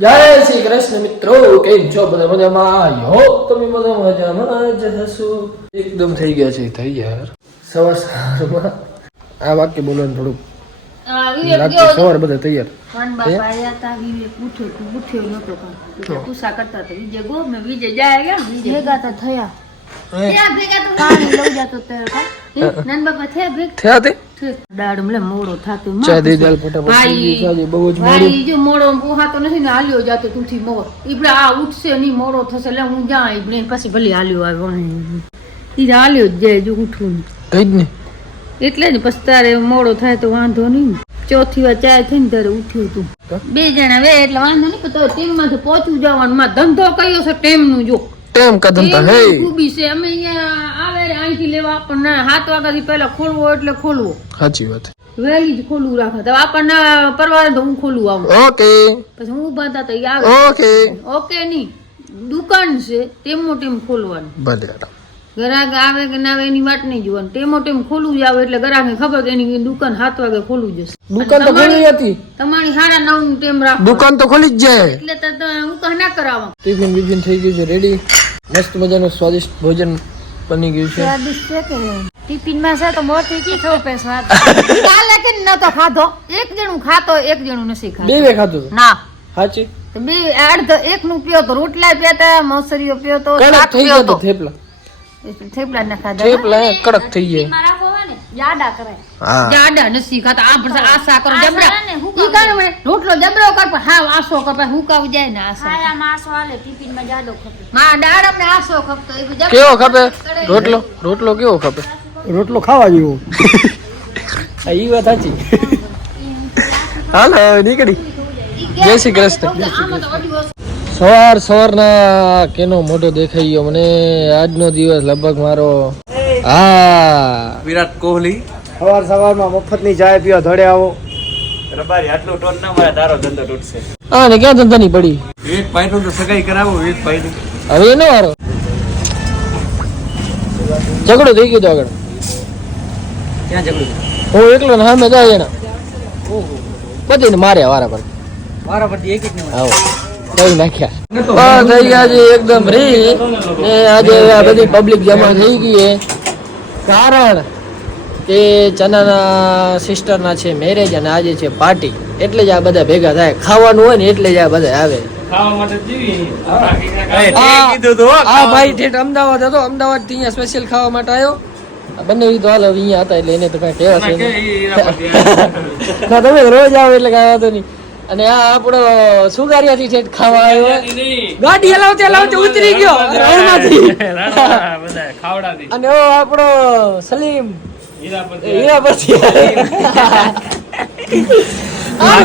જય શ્રી કૃષ્ણ મિત્રો કેમ છો બધા મજામાં? યો તમે બધા મજામાં જ હશો? એકદમ થઈ ગયા છે તૈયાર. સવાર સવારમાં. આ વાક્ય બોલવાનું થોડુંક સવાર બધા તૈયાર. ગયા થયા. દાડ મોડો થાતો. દાલ ફટાફટ બહુ જ મોડું. જો મોડો નથી ને હાલ્યો જાતો તુંથી ઈબડે આ ઉઠશે મોડો થશે એટલે હું જા ઈબડે પછી ભલે હાલ્યો આવ્યો ઈ હાલ્યો જ જાય જો ઉઠવું કઈ જ ને એટલે પછી તારે મોડો થાય તો વાંધો નહીં ચોથી વાર ચાય થઈ ને ત્યારે ઉઠ્યું તું. બે જણા વે એટલે વાંધો નહીં તો ટીમમાંથી પહોંચવું જવાનું માં ધંધો કયો છે ટેમનું જો. ટેમ કદમ તો હે. છે અમે અહીંયા આવે લેવા પણ ના સાત વાગ્યાથી પહેલા ખોલવો એટલે ખોલવો. સાચી વાત. વહેલી જ ખોલવું રાખે. તો આપણને પરવારે તો હું ખોલવું આવું ઓકે. પછી હું ઊભા હતા તો આવે. ઓકે. ઓકે નહીં. દુકાન છે ટેમ ખોલવાનું. ભલે ગ્રાહક આવે કે ના આવે એની વાત નહીં જોવાનું. ટેમો ટેમ ખોલવું જ આવે એટલે ગ્રાહકને ખબર કે એની દુકાન સાત વાગે ખોલવું જશે દુકાન તો ખોલી હતી. તમારી સાડા નવનું ટેમ રાખો દુકાન તો ખોલી જ જાય. એટલે હું કહા ના કરાવવા ટિફિન બિફિન થઈ ગયું છે રેડી મસ્ત મજાનું સ્વાદિષ્ટ ભોજન બની ગયું છે. સ્વાદિષ્ટ છે કે ટિફિનમાં છે તો મોટી કી ખાવ પે સ્વાદ. કાલે કે ન તો ખાધો. એક જણું ખાતો એક જણું નથી ખાતો. બે ખાતું ના. સાચી બે અડધ એક નું પીયો તો રોટલા પીતા મોસરીઓ પીયો તો શાક પીયો તો તો. થેપલા. થેપલા ના ખાધા થેપલા કડક થઈ ગયા. જાડા કરે. જાડા નથી ખાતા. આ પછી આશા કરો. જબરા. ઈ કાને મને રોટલો જબરો કર પણ હાવ આસો કર પણ હુકાવ જાય ને આશા. માં દાડ ને આસો ખપતો. એ જબરો કેવો ખપે? રોટલો? રોટલો કેવો ખપે? રોટલો ખાવા જેવો. ઈ વાત સાચી. હાલો નીકળી. જય શ્રી કૃષ્ણ. આમાં સવાર સવારના કેનો મોઢો દેખાઈ ગયો મને. આજનો દિવસ લગભગ મારો હા. વિરાટ કોહલી. સવાર સવારમાં મફતની ચાય પીવા ધડે આવો. રબારી આટલો ટોન ના મારા તારો ધંધો તૂટશે. હા ને ક્યાં ધંધાની પડી? વિવેક ભાઈ નું તો સગાઈ કરાવો વિવેક ભાઈ ની. હવે એનો વારો. ઝઘડો થઈ ગયો તો આગળ. ક્યાં ઝઘડો? હું એકલો ને સામે જાય એના. બધીને માર્યા વારા પર. વારા પરથી એક એક ને આવો. કઈ નાખ્યા. થઈ ગયા છે એકદમ રી આજે આ બધી પબ્લિક જમા થઈ ગઈ છે. કારણ કે ચનાના સિસ્ટરના છે મેરેજ અને આજે છે પાર્ટી એટલે જ આ બધા ભેગા થાય. ખાવાનું હોય ને એટલે જ આ બધા આવે. આ- તો આ ભાઈ ઠેઠ અમદાવાદ હતો. અમદાવાદથી અહીંયા સ્પેશિયલ ખાવા માટે આવ્યો. બંને તો હાલ અહીંયા હતા એટલે એને તો કઈ કહેવા છે ના તમે રોજ આવો એટલે કઈ વાંધો નહીં. અને આ આપણો સુગારિયાથી છે ખાવા આવ્યો. ગાડી હલાવતે હલાવતે ઉતરી ગયો. રણમાંથી અને ઓ આપણો સલીમ. હીરા પરથી આ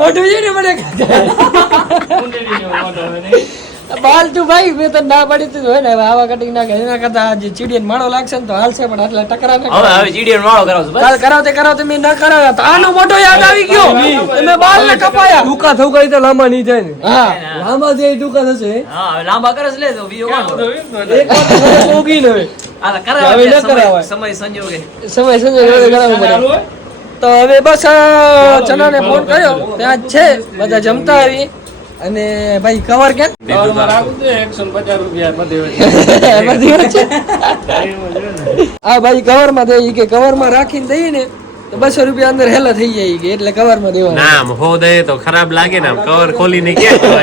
મોઢું છે ને મને બાલતું ભાઈ મેં તો ના પાડી તું હોય ને હવે આવા કટિંગ ના કરે એના કરતા જે ચીડિયન માળો લાગશે ને તો હાલશે પણ આટલા ટકરા ના હવે હવે જીડીએન વાળો કરાવો છો કાલ કરાવતે કરાવતે મેં ના કરાવ્યા. તો આનો મોટો યાદ આવી ગયો. તમે બાલ ને કપાયા. ટૂંકા થવું કઈ તો લાંબા નહીં જાય ને. હા. લાંબા જે ટૂંકા થશે. હા હવે લાંબા કરસ લે તો બીજો કોણ એક વાર ઓગી ને હવે. આ કરાવ સમય સંજોગે. સમય સંજોગે કરાવવું પડે. તો હવે બસ આ ચનાને ફોન કર્યો. ત્યાં જ છે. બધા જમતા આવી. અને ભાઈ કવર કેમ? છે આ ભાઈ કવરમાં દઈ કે કવરમાં રાખીને દઈએ ને તો બસો રૂપિયા અંદર હેલા થઈ જાય કે એટલે કવરમાં દેવા ના હો દે તો ખરાબ લાગે ને કવર ખોલી ને કે કવર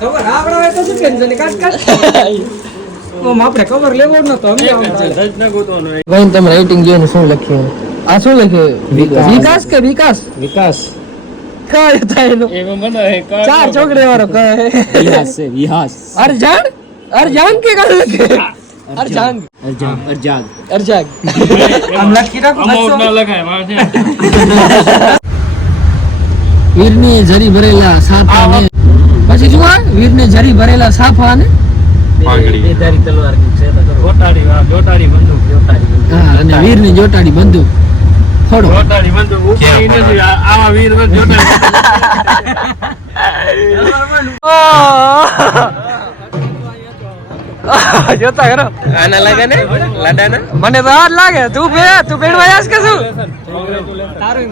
ખબર તો શું ટેન્શન નહીં? કાટ કાટ? ઓમ આપણે કવર લેવો ન તો અમે આમ ભાઈ તમે રાઇટિંગ જોઈને શું લખ્યું? આ શું લખ્યું? વિકાસ કે વિકાસ? વિકાસ. કઈ થાય એનો? ચાર છોકરી વાળો કઈ વિહાસ છે વિહાસ અરજાન? અરજાન કે કઈ લખે અરજાન. અરજાન અરજાન. અરજાન. આમ લખી રાખો વીરની જરી ભરેલા સાફા ને પછી વીરને જરી ભરેલા તલવાર છે જોટાડી જોટાડી બંદૂક જોટાડી હા અને વીરની જોટાડી બંદૂક. ફોડો. વીર વર્ષ જોતો જોતા કરો આના લાગે ને? લાડાના? મને તો આ લાગે. તું બે તું પેડવા જાસ કે શું?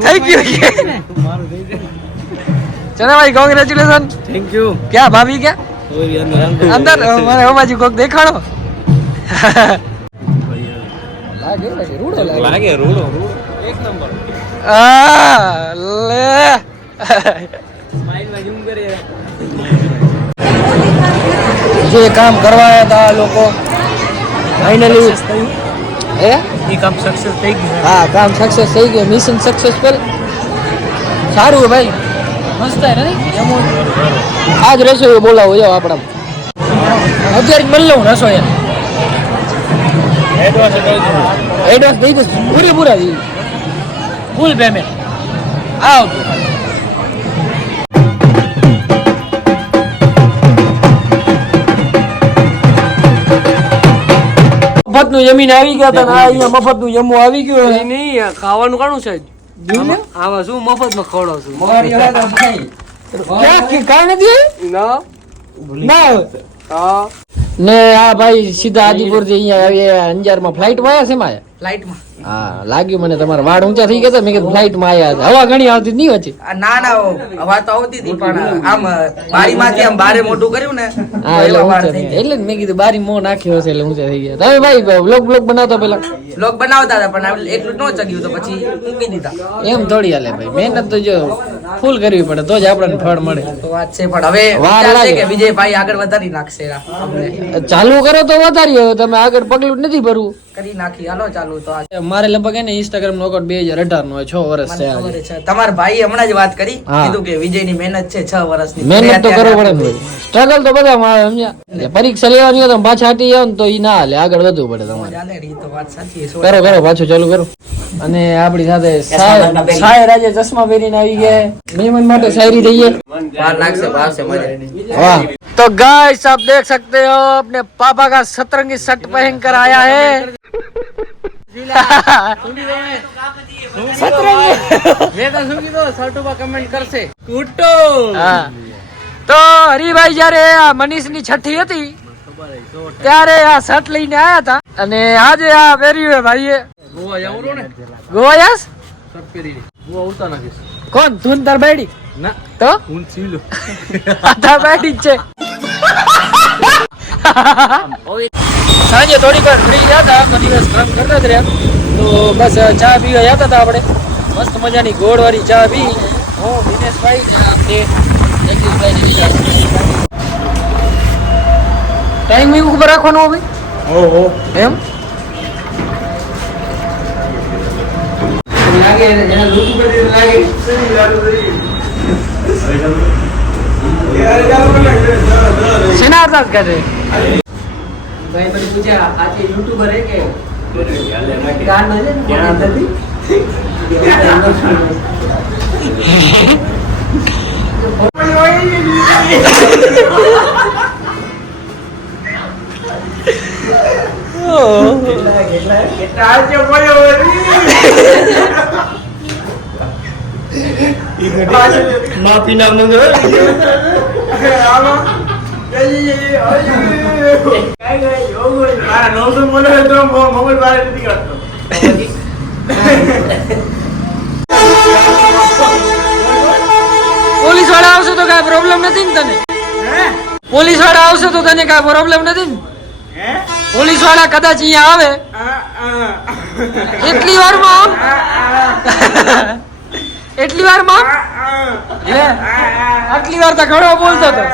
થઈ ગયું કે? ચલો ભાઈ કોંગ્રેચ્યુલેશન થેન્ક યુ ક્યાં ભાભી ક્યાં? અંદર મને હો બાજુ કોક દેખાડો. લાગે રૂડો લાગે. રૂડો. એક નંબર. आ ले। સ્માઈલમાં ઝૂમ કરે જે કામ કરવાયા હતા આ લોકો ફાઇનલી હે એ કામ સક્સેસ થઈ ગયું હા કામ સક્સેસ થઈ ગયું મિશન સક્સેસફુલ સારું હે ભાઈ મસ્ત હે નહીં એમ આજ રસોઈ બોલાવો જાઓ આપણા અત્યારે જ મળી લઉં રસોઈ એડવાન્સ કહી દીધું એડવાન્સ દઈ દઉં પૂરેપૂરા દઈ ફૂલ પેમેન્ટ આવ મફતનું જમીન આવી ગયા હતા ને આ અહીંયા મફતનું જમવું આવી ગયું નહીં નહીં ખાવાનું કાણું છે. આવા શું મફતમાં ખવડાવ છું? નથી ના. ના ને આ ભાઈ સીધા આદિપુરથી અહીંયા અંજારમાં ફ્લાઇટમાં આવ્યા છે માં. ફ્લાઇટમાં હા લાગ્યું મને તમારા વાળ ઊંચા થઈ ગયા મેં કીધું ફ્લાઇટમાં આવ્યા હવા ઘણી આવતી નહીં વચ્ચે? ના ના હવા તો આવતી હતી પણ આમ બારીમાંથી આમ બારે મોટું કર્યું ને હા એટલે ઊંચા એટલે મેં કીધું બારી મો નાખ્યો હશે એટલે ઊંચા થઈ ગયા. તમે ભાઈ બ્લોગ બ્લોગ બનાવતા પેલા લોક બનાવતા હતા પણ એટલું ન ચગ્યું તો પછી મૂકી દીધા એમ થોડી હાલે ભાઈ. મહેનત તો જો ફૂલ કરવી પડે તો જ આપણને ફળ મળે. તો વાત છે પણ હવે વાર લાગે. કે વિજયભાઈ આગળ વધારી નાખશે ચાલુ કરો તો વધારી તમે આગળ પગલું નથી ભરવું. કરી નાખી. હાલો ચાલુ તો મારે લગભગ એને ઇન્સ્ટાગ્રામ નો અકાઉન્ટ બે હજાર અઢાર નો હોય છ વર્ષ છે મને આજે ખબર છે તમારા ભાઈ હમણાં જ વાત કરી હા. કીધું કે વિજયની મહેનત છે છ વર્ષની મહેનત તો અત્યારે કરવો પડે ને ભાઈ સ્ટ્રગલ તો બધામાં આવે સમજ્યા એટલે પરીક્ષા લેવાની હોય તો પાછા હટી જાવ ને તો ઈ ના હાલે આગળ વધવું પડે તમારે ચાલે ને, ઈ તો વાત સાચી છે. કરો કરો પાછું ચાલુ કરો અને આપણી સાથે સાહેબ સાહેબ આજે ચશ્મા પહેરીને આવી ગયા મહેમાન માટે શાયરી દઈએ વાર લાગશે ભાવશે મજા वाह तो गाइस आप देख सकते हो अपने पापा का सतरंगी शर्ट पहन कर आया है सतरंगी મેં તો હરિભાઈ જયારે આ મનીષની છઠ્ઠી હતી ત્યારે આ શર્ટ લઈને આયા હતા. અને આજે આ પહેર્યું હે ભાઈએ. ગોવા યસ કોણ? તું તાર બેડી ના તો? હું સીલો તાર બેડી છે. સાંજે થોડીક વાર ફ્રી ગયા હતા આખો દિવસ કામ કરતા જ રહ્યા. તો બસ ચા પીવા જતા હતા આપણે. મસ્ત મજાની ગોળ વાળી ચા પી. હું દિનેશભાઈ ને આ તે જગદીશભાઈ ને બીજા ટાઈમ એવું ખબર રાખવાનો હવે ઓહો એમ? લાગે એના look ઉપર લાગે. શેના અર્થાત કરે ભાઈ મને પૂછ્યા આજે યુટ્યુબર હે કે ગાનમાં છે ને પદ્ધતિ માફી ના મંગો. પોલીસવાળા આવશે તો કઈ પ્રોબ્લેમ નથી ને તને? પોલીસવાળા આવશે તો તને કઈ પ્રોબ્લેમ નથી ને? પોલીસવાળા કદાચ અહીંયા આવે. એટલી વારમાં? આમ એટલી વારમાં લે, આટલી વાર તો ઘણો બોલતો હતો.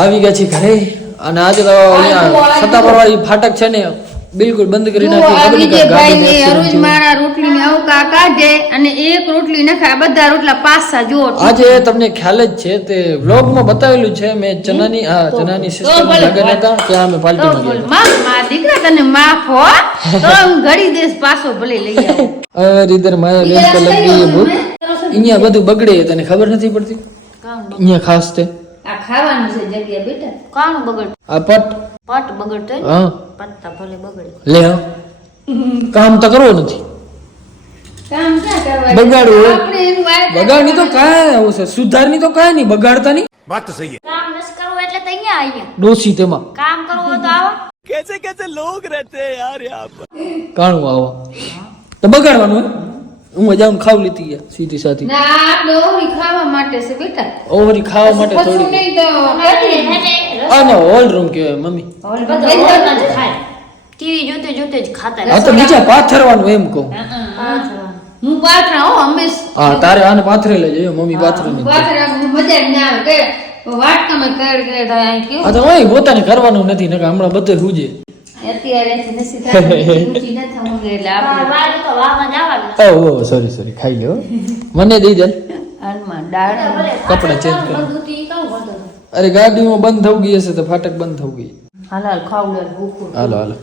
આવી ગયા છે ઘરે. અને આજે તો અહીંયા સત્તાપરવાળી ફાટક છે ને. બિલકુલ બંધ કરી નાખી. મારા રોટલી ને અવકા કાઢે અને એક રોટલી નખા બધા રોટલા પાસા જો આજે તમને ખ્યાલ જ છે તે વ્લોગમાં બતાવેલું છે મેં ચનાની આ ચનાની સિસ્ટમ લગન હતા ત્યાં અમે પાલટી માં ગયા માં દીકરા તને માફ હો. તો હું ઘડી દેશ પાછો ભલે લઈ આવ. અરે ઇધર માયા બેન કો લગી ભૂખ અહીંયા બધું બગડે તને ખબર નથી પડતી? અહીંયા ખાસ તે. આ ખાવાનું છે જગ્યા બેટા કાણું બગડ આ પટ પટ બગડતો હા. પત્તા ભલે બગડે. લે હા. કામ તો કરવો નથી. કામ ક્યાં કરવા બગાડવું આપણે એનું વાત બગાડની તો કાંઈ આવું છે. સુધારની તો કાંઈ નહીં બગાડતા નહીં. કામ નસ કરવું એટલે તો અહીંયા આયા ડોસી તેમાં. કામ કરવું હોય તો આવો. કાણું આવો. તો બગાડવાનું હોય. હું જાઉં ખાવ લીધી ગયા સીધી સાથી. ના આપણે ઓરી ખાવા માટે છે બેટા. ઓવરી ખાવા માટે થોડી. નહીં તો આને હોલ રૂમ કહેવાય મમ્મી. ટીવી જોતે જોતે જ ખાતા આ તો નીચે પાથરવાનું એમ કહું. હું પાથરા હો હંમેશા. હા તારે આને પાથરે લેજો મમ્મી પાથરે નહીં પાથરા મજા જ ના આવે. કે વાટકામાં કર કે થાય આ તો પોતાને કરવાનું નથી નકર હમણાં બધે હુજે સોરી સોરી ખાઈ લો. મને દઈ દે. કપડા ચેન્જ કપડાં કરો. અરે ગાડીમાં બંધ થઈ ગઈ હશે તો ફાટક બંધ થઈ ગઈ. હાલ હાલ ખાવડે હાલો હાલો.